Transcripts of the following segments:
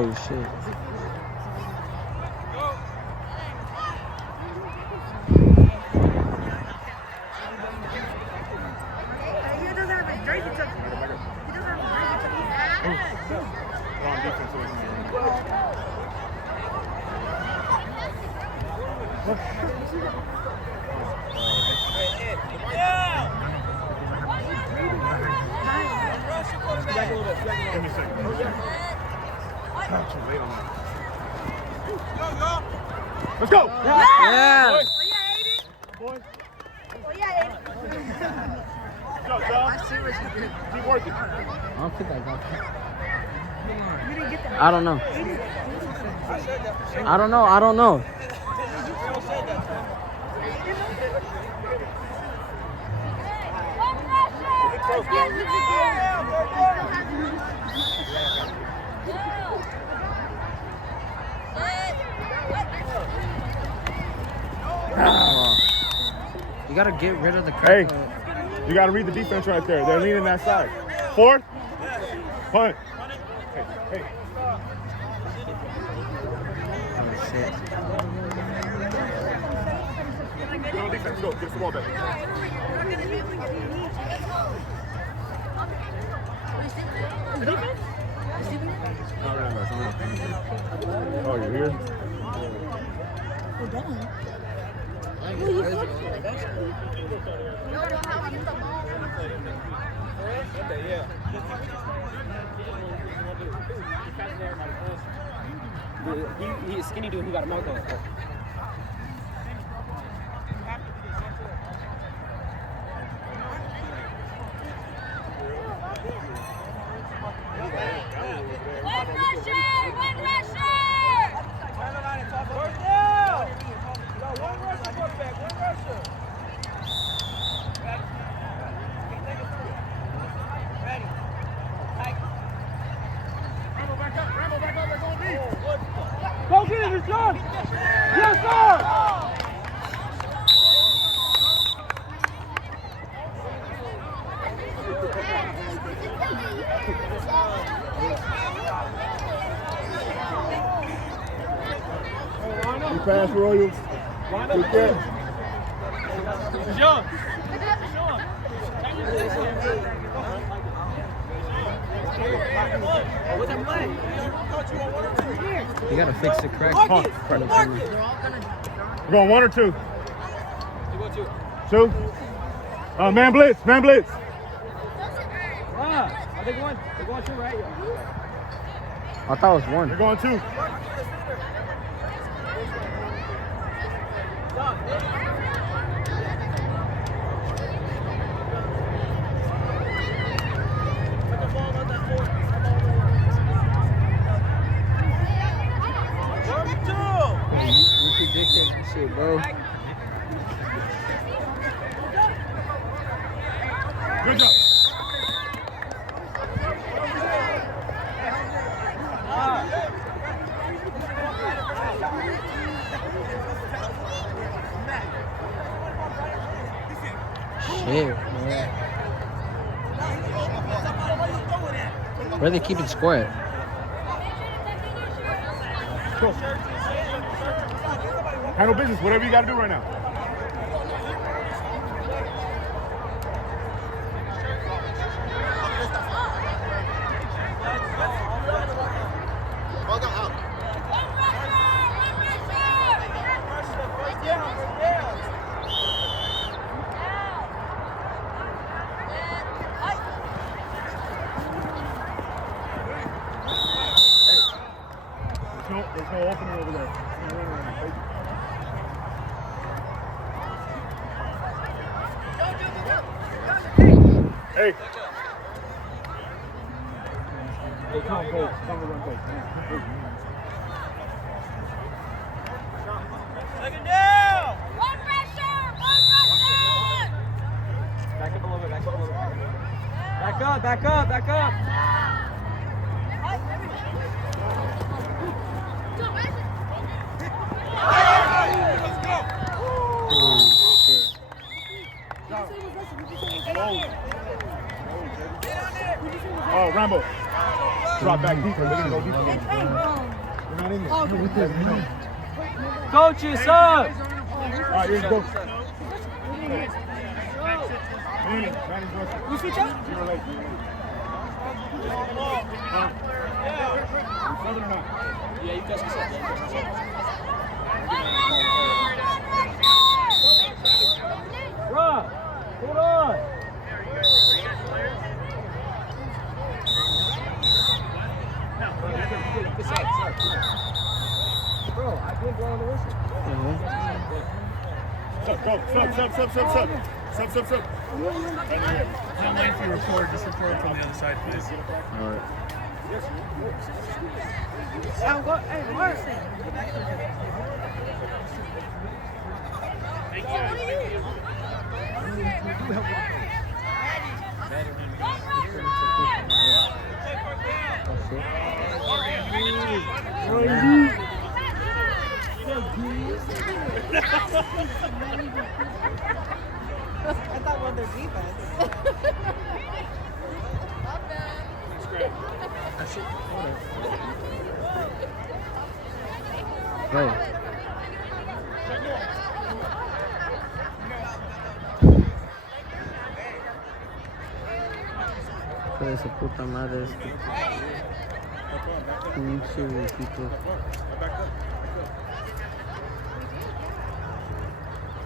Oh, shit. Let's go! Yeah! Boy. Go, John. Keep working. I don't think I got that. I don't know. I don't know. You gotta get rid of the crack. Hey, you gotta read the defense right there. They're leaning that side. Fourth. Punt. Hey. Oh, shit. Go on defense. Go. Get us the ball back. Oh, you're here? He's a skinny dude who got a mouth on. Go get him, John! Yes, sir! You pass, Royals. Good catch. John! You gotta fix the crack. We're going 1 or 2? 2. Man blitz. Are they going? They're going 2, right? I thought it was 1. They're going 2. You predicted that shit, bro. Good job. Shit, man. Where they keeping score at? Go. Handle business, whatever you got to do right now. There's no opening over there. Hey. Hey, come on, Cole. Come on, run, Cole. Second down! One pressure! Back up a little bit, back up a little bit. Back up! Oh, Rambo. drop back deeper. They're gonna go deeper. We're not in there. Coaches, up! All right, here you go. Manny, Who's switch up? you're late. Yeah, you guys can set. Bruh, hold on. Bro, I did blow on the whistle. Sub. Not waiting for you to record, just record from the other side, please. All right. I thought about their defense. Right. Hijo de su puta madre este. Pinche viejito.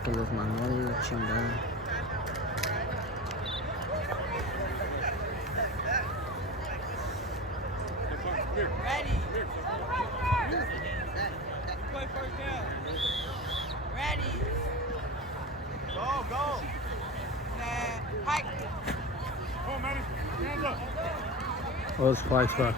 Que los mandó a la chingada. What was flags for?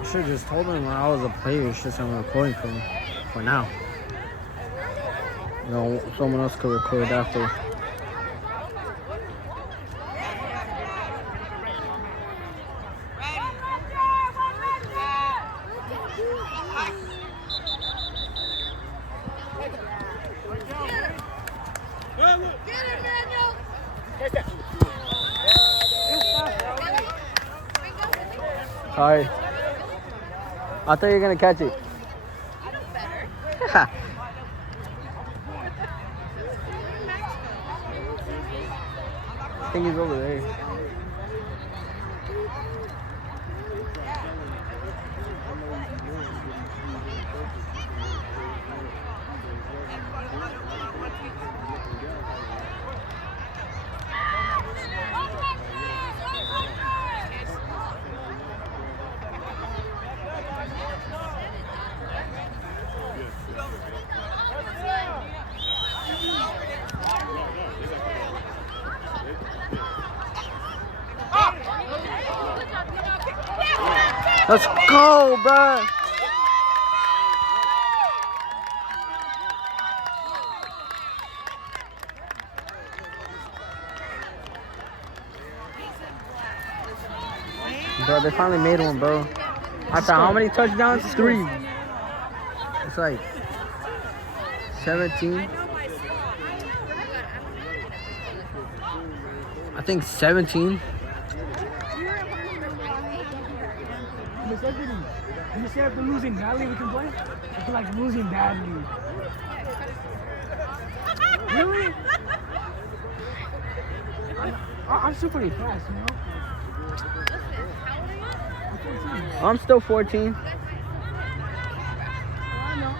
I should have just told him when I was a player. It's just I'm recording for now. You know, someone else could record after. Sorry. I thought you were gonna catch it. I know better. I think he's over there. Let's go, bro. Bro, they finally made one, bro. After how many touchdowns? 3. It's like 17. I think 17. You say after losing badly we can play? I feel like losing badly. Really? I'm super fast, you know? I'm still 14. I know.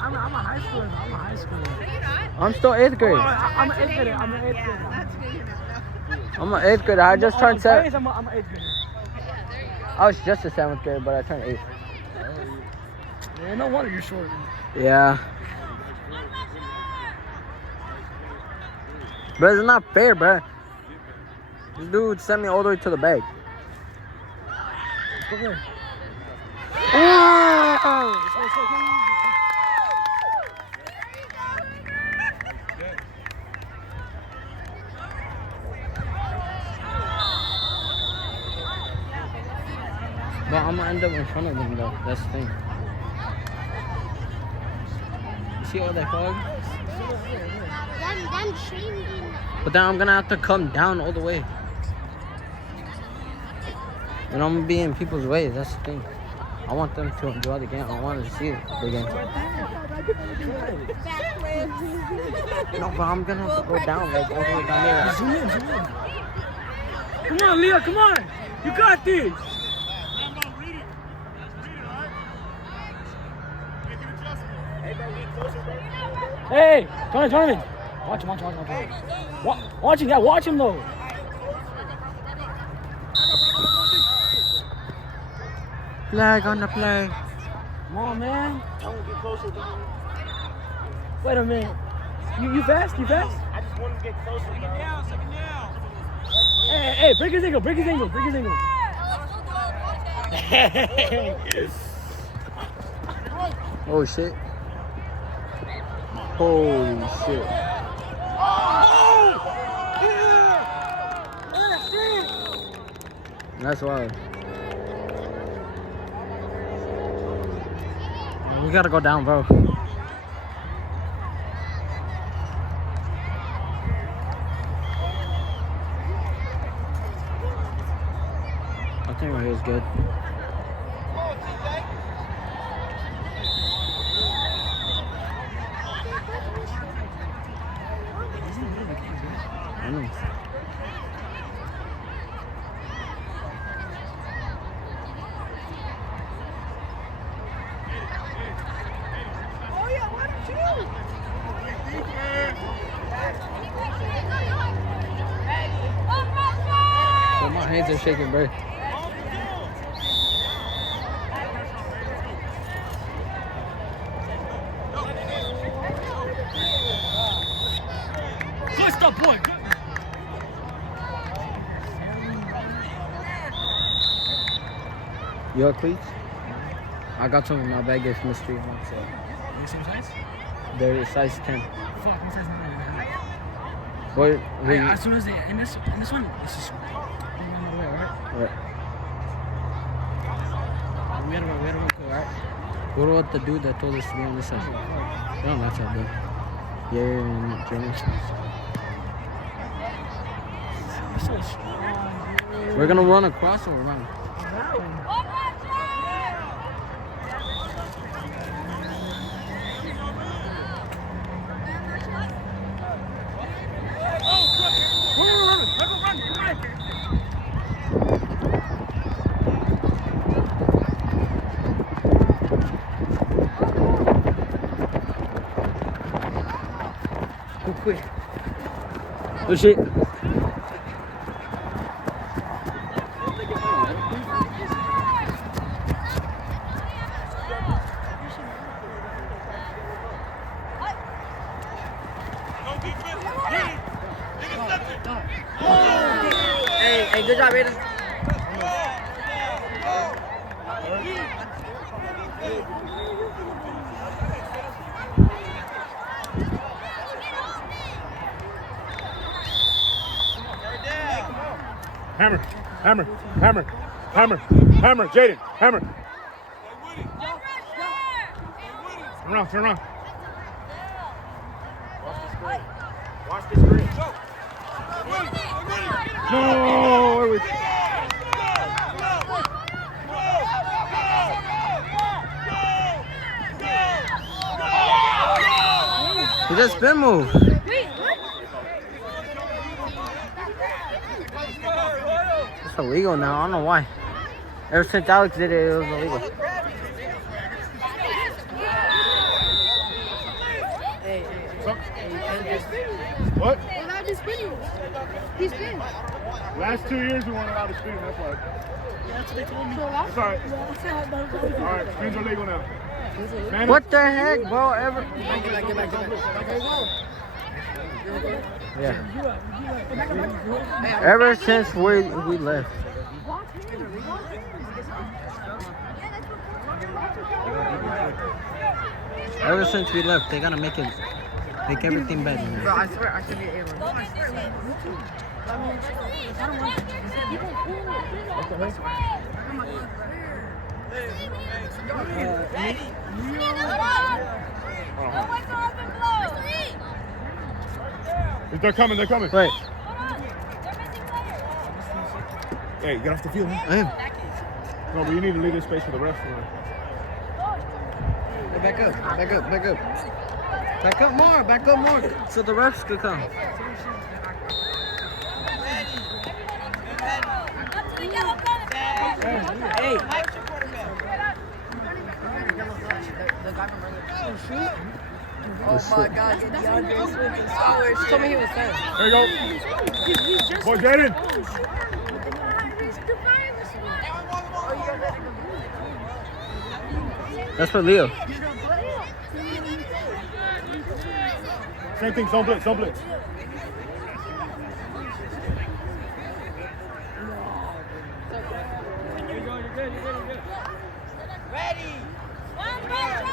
I'm a high schooler. I'm a high schooler. I'm still 8th grade. I'm an 8th grader. I'm an 8th grader. That's good enough. I'm an 8th grader. I just turned 7. I'm an 8th grader. I was just a 7th grader, but I turned 8. Yeah, no wonder you're short. Yeah. But it's not fair, bro. This dude sent me all the way to the bag. Go here. But I'm gonna end up in front of them though. That's the thing. You see all that fog? Them changing. But then I'm gonna have to come down all the way. And I'm gonna be in people's way. That's the thing. I want them to enjoy the game. I want to see it again. No, but I'm gonna have to go down, like all the way down there. Zoom in. Come on, Leah, come on. You got this. Hey, Jonathan. Watch him. Watch him, yeah, watch him though. Flag on the play. Come on, man. Wait a minute. You fast? I just wanted to get closer, bro. Hey, break his ankle. Oh shit. Holy shit. That's wild. We gotta go down, bro. I think right here is good. I know. So my hands are shaking, bro. Good stuff, boy. Good. Your cleats? I got some in my bag there from the street. So You same size? they're size 10. Fuck, what size number do they have? What? As soon as they in this one, it's just going on the way, alright? Right. We gotta go, alright? What about the dude that told us to be on this side? No, that's not good. Yeah, and Jimmy. So strong, We're gonna run across or run? Quick. Oh shit. Hey, good job, Aiden. Hammer, Jaden, hammer. Turn around. Watch the screen. No, He just spin move. It's illegal now. I don't know why. Ever since Alex did it, it was illegal. What? Well, that is spinning. He's spinning. Last 2 years we weren't allowed to spin, that's why. Yeah, that's what they told me. It's all right. All right, spins are legal now. Man, What the heck, bro? Get back. Yeah. Ever since we left. Ever since we left, they gotta make everything better. Bro, Now. I swear I should be able. They're coming, they're coming. Wait. Hey, get off the field, man. I am. No, but you need to leave this space for the rest. Hey, back up. Back up. Back up. Back up more. Back up more. So the refs could come. Hey. Oh my God, DeAndre Swift is scholarship. She told me he was 10. There you go. Boy, Jaden. That's for Leo. Same thing, don't blitz, don't blitz. Ready. One pressure.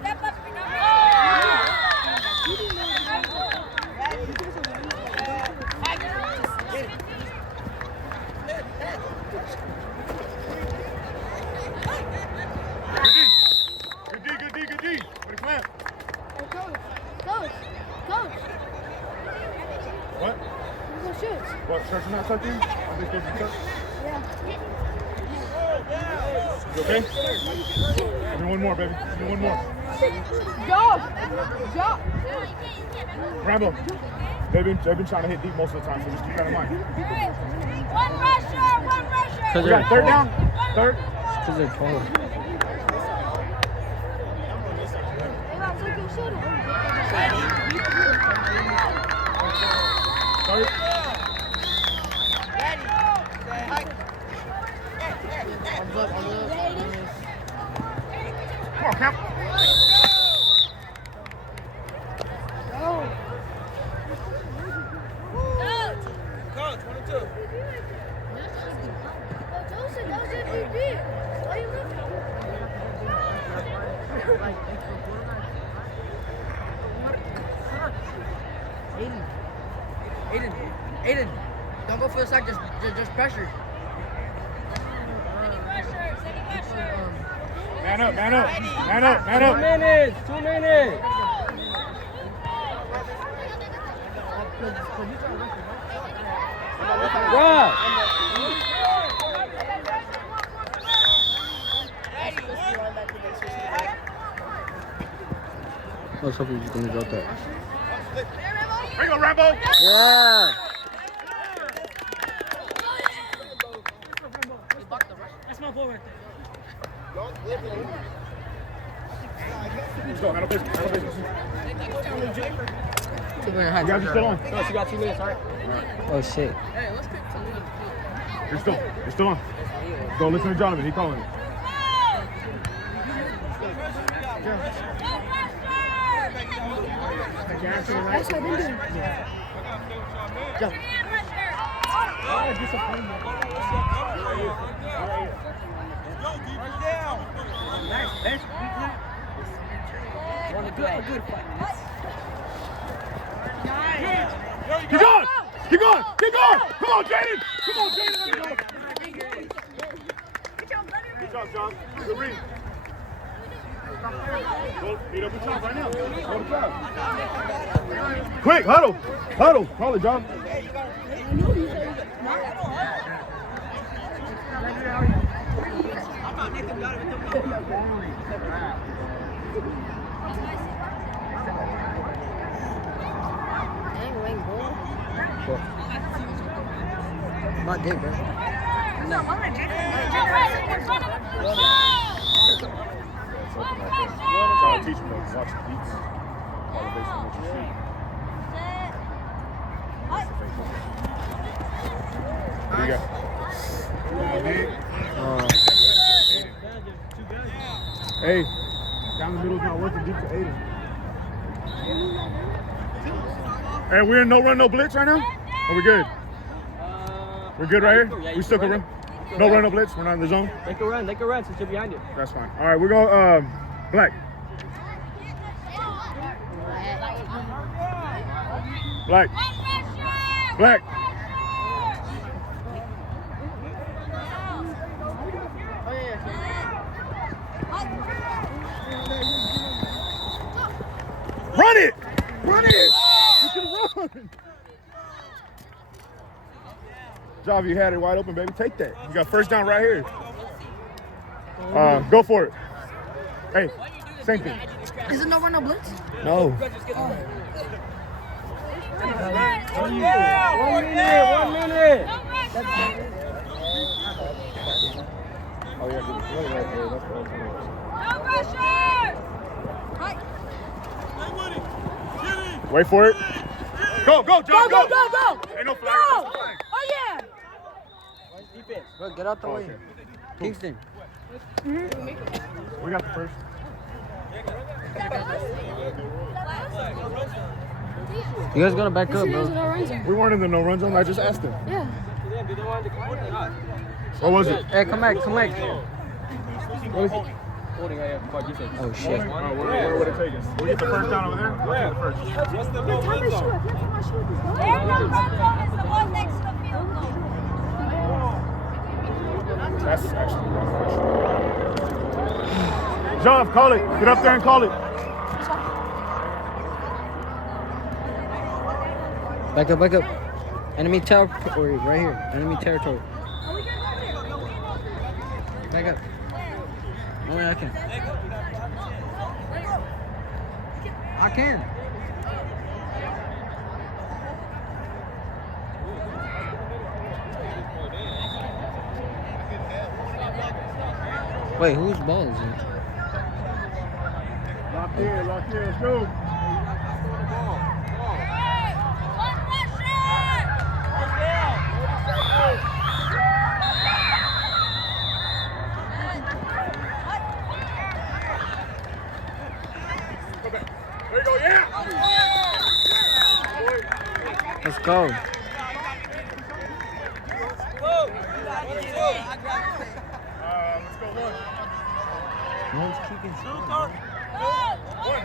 Step up. Good D. With a clamp. Coach. What? Go shoot. What, shirts are not tucked in? Are they supposed to be tucked? Yeah. You okay? Give me one more, baby. Give me one more. Go. Rambo. They've been trying to hit deep most of the time, so just keep that in mind. One pressure. We got third down. Third. Because they're tall. Third. Come on, Cap. Coach, 22. Aiden, don't go for the side, just pressure. Man up. 2 minutes. 2 minutes. Rob. Let's hope he's going to drop that. There you go, Rambo. Yeah. That's my boy right there. Let's go, handle business. You You guys are still on. No, she got 2 minutes, all right? Oh, shit. You're still on. Go listen to Jonathan. He calling you. That's what I've been doing. Keep going. Come on, Jaden. Good job, John. Good read. Go beat up the top right now. Go to top. Quick, huddle. Call it, John. Not gay, bro. Try to teach them to watch the beats. All the based on what you see. What do you got? Hey, down the middle's not working. Deep to Aiden. Hey, we're in no run, no blitz right now? Are we good? We're good right here? We still can run? No run, no blitz. We're not in the zone. They can run since you're behind it. That's fine. All right, we're going black. Black. Black. Run it! Run it! You can run! Jav, you had it wide open, baby. Take that. You got first down right here. Go for it. Hey, same thing. Is it no run, no blitz? No. 1 minute. Oh, yeah, right there. That's the Wait for it. Go, John, go! Ain't no flag. Oh, yeah. Defense. Bro, get out the way. Okay. Kingston. We got the first. You guys gotta back up, He bro. knows no run zone. We weren't in the no run zone. I just asked him. Yeah. What was it? Hey, come back. What was it? Holding right here. Fuck defense. Oh, shit. Where would it take us? We get the first down over there? I'll take the first. Their no run zone is the one next to the field goal. That's actually one question. John, call it. Get up there and call it. Back up. Enemy territory right here. Enemy territory. Back up. Only I can. I can. Wait, whose ball is it? Lock in. Let's go. There you go, yeah! Let's go. Let's go one. No one's keeping.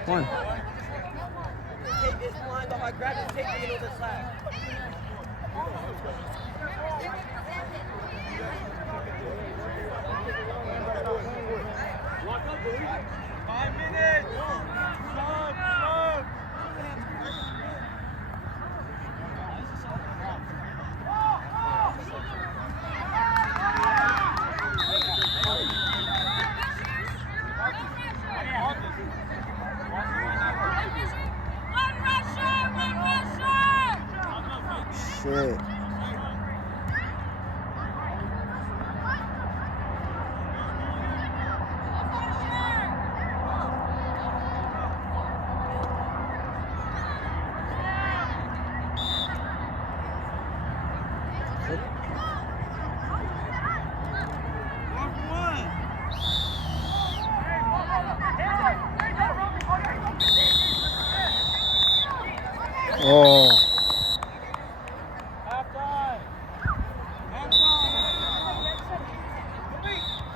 One. Take this line off. I grab it, take it into the flag. Shit. Oh.